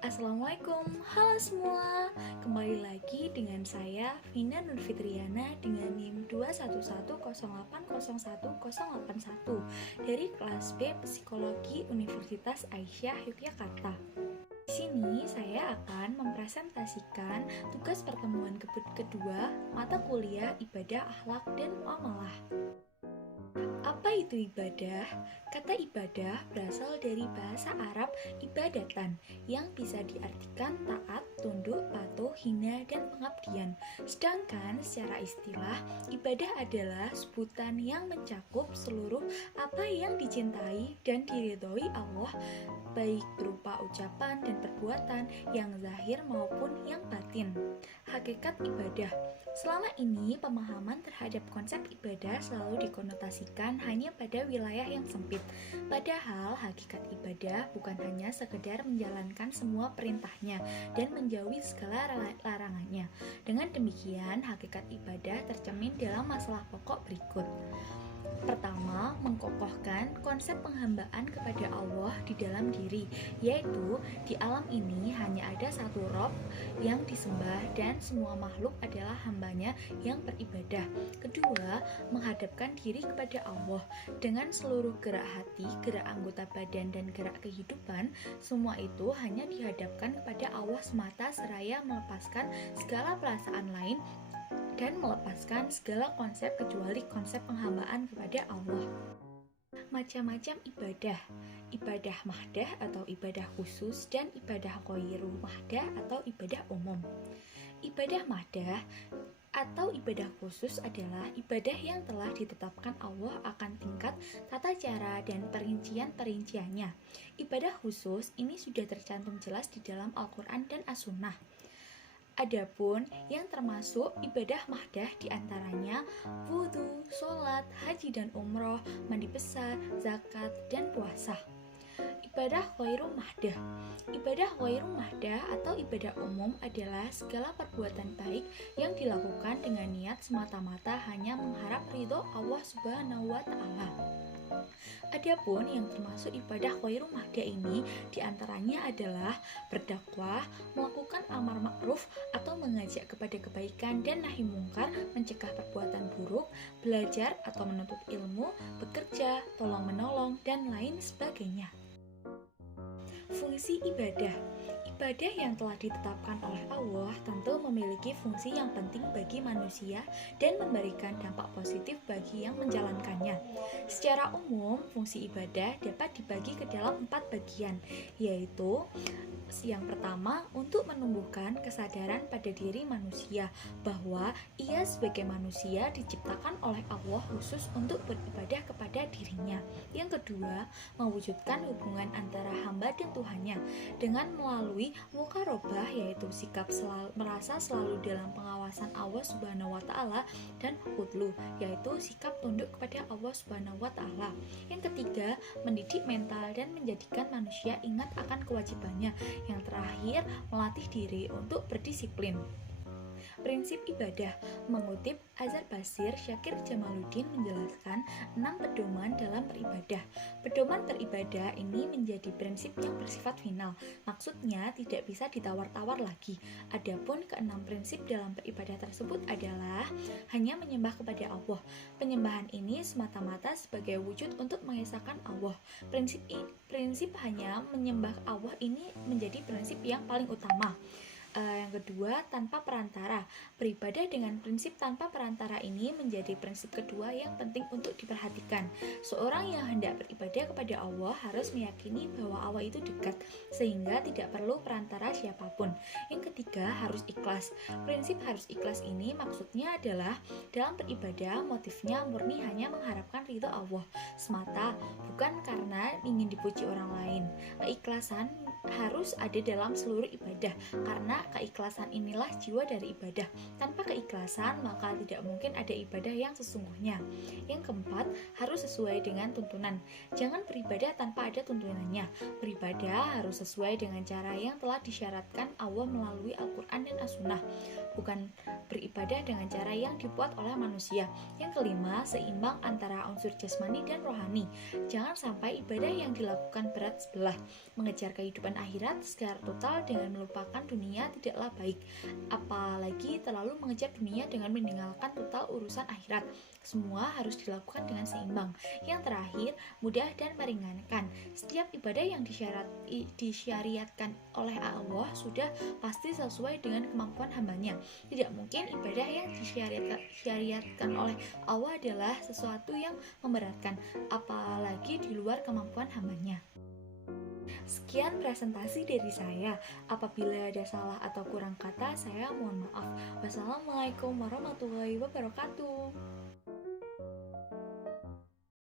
Assalamualaikum, halo semua. Kembali lagi dengan saya Vina Nurfitriana dengan NIM 21108010181 dari kelas B Psikologi Universitas Aisyah Yogyakarta. Di sini saya akan mempresentasikan tugas pertemuan kedua mata kuliah Ibadah, Akhlak, dan Muamalah. Apa itu ibadah? Kata ibadah berasal dari bahasa Arab ibadatan yang bisa diartikan taat, tunduk, patuh, hina, dan pengabdian. Sedangkan secara istilah, ibadah adalah sebutan yang mencakup seluruh apa yang dicintai dan diridhoi Allah, baik berupa ucapan dan perbuatan yang zahir maupun yang batin. Hakikat ibadah. Selama ini, pemahaman terhadap konsep ibadah selalu dikonotasikan hanya pada wilayah yang sempit. Padahal, hakikat ibadah bukan hanya sekedar menjalankan semua perintahnya dan menjauhi segala larangannya. Dengan demikian, hakikat ibadah tercermin dalam masalah pokok berikut. Pertama, mengkokohkan konsep penghambaan kepada Allah di dalam diri, yaitu di alam ini hanya ada satu Rob yang disembah dan semua makhluk adalah hambanya yang beribadah. Kedua, menghadapkan diri kepada Allah dengan seluruh gerak hati, gerak anggota badan, dan gerak kehidupan. Semua itu hanya dihadapkan kepada Allah semata seraya melepaskan segala perasaan lain dan melepaskan segala konsep kecuali konsep penghambaan kepada Allah. Macam-macam ibadah. Ibadah mahdah atau ibadah khusus dan ibadah ghairu mahdah atau ibadah umum. Ibadah mahdah atau ibadah khusus adalah ibadah yang telah ditetapkan Allah akan tingkat, tata cara, dan perincian-perinciannya. Ibadah khusus ini sudah tercantum jelas di dalam Al-Quran dan As-Sunnah. Adapun yang termasuk ibadah mahdah diantaranya wudhu, sholat, haji dan umroh, mandi besar, zakat, dan puasa. Ibadah ghairu mahdah. Ibadah ghairu mahdah atau ibadah umum adalah segala perbuatan baik yang dilakukan dengan niat semata-mata hanya mengharap ridho Allah Subhanahu wa Ta'ala. Adapun yang termasuk ibadah ghairu mahdah ini diantaranya adalah berdakwah, melakukan amar ma'ruf atau mengajak kepada kebaikan dan nahi mungkar, mencegah perbuatan buruk, belajar atau menuntut ilmu, bekerja, tolong menolong, dan lain sebagainya. Fungsi ibadah. Ibadah yang telah ditetapkan oleh Allah tentu memiliki fungsi yang penting bagi manusia dan memberikan dampak positif bagi yang menjalankannya. Secara umum, fungsi ibadah dapat dibagi ke dalam 4 bagian, yaitu yang pertama, untuk menumbuhkan kesadaran pada diri manusia bahwa ia sebagai manusia diciptakan oleh Allah khusus untuk beribadah kepada dirinya. Yang kedua, mewujudkan hubungan antara hamba dan Tuhannya dengan melalui mukarobah, yaitu sikap merasa selalu dalam pengawasan Allah Subhanahu wa Ta'ala, dan hudlu, yaitu sikap tunduk kepada Allah Subhanahu wa Ta'ala. Yang ketiga, mendidik mental dan menjadikan manusia ingat akan kewajibannya. Yang terakhir, melatih diri untuk berdisiplin. Prinsip ibadah. Mengutip Azhar Basir, Syakir Jamaluddin menjelaskan 6 pedoman dalam beribadah. Pedoman beribadah ini menjadi prinsip yang bersifat final. Maksudnya tidak bisa ditawar-tawar lagi. Adapun ke-6 prinsip dalam beribadah tersebut adalah hanya menyembah kepada Allah. Penyembahan ini semata-mata sebagai wujud untuk mengesahkan Allah. Prinsip hanya menyembah Allah ini menjadi prinsip yang paling utama. Yang kedua, tanpa perantara. Beribadah dengan prinsip tanpa perantara ini menjadi prinsip kedua yang penting untuk diperhatikan. Seorang yang hendak beribadah kepada Allah harus meyakini bahwa Allah itu dekat, sehingga tidak perlu perantara siapapun. Yang ketiga, harus ikhlas. Prinsip harus ikhlas ini maksudnya adalah dalam beribadah motifnya murni hanya mengharapkan ridho Allah semata, bukan karena ingin dipuji orang lain. Keikhlasan harus ada dalam seluruh ibadah, karena karena keikhlasan inilah jiwa dari ibadah. Tanpa keikhlasan, maka tidak mungkin ada ibadah yang sesungguhnya. Yang keempat, harus sesuai dengan tuntunan. Jangan beribadah tanpa ada tuntunannya. Beribadah harus sesuai dengan cara yang telah disyaratkan Allah melalui Al-Quran dan As-Sunnah, bukan beribadah dengan cara yang dibuat oleh manusia. Yang kelima, seimbang antara unsur jasmani dan rohani. Jangan sampai ibadah yang dilakukan berat sebelah. Mengejar kehidupan akhirat secara total dengan melupakan dunia tidaklah baik, apalagi terlalu mengejar dunia dengan meninggalkan total urusan akhirat. Semua harus dilakukan dengan seimbang. Yang terakhir, mudah dan meringankan. Setiap ibadah yang disyariatkan oleh Allah sudah pasti sesuai dengan kemampuan hambanya. Tidak mungkin ibadah yang disyariatkan oleh Allah adalah sesuatu yang memberatkan, apalagi di luar kemampuan hambanya. Sekian presentasi dari saya. Apabila ada salah atau kurang kata, saya mohon maaf. Wassalamualaikum warahmatullahi wabarakatuh.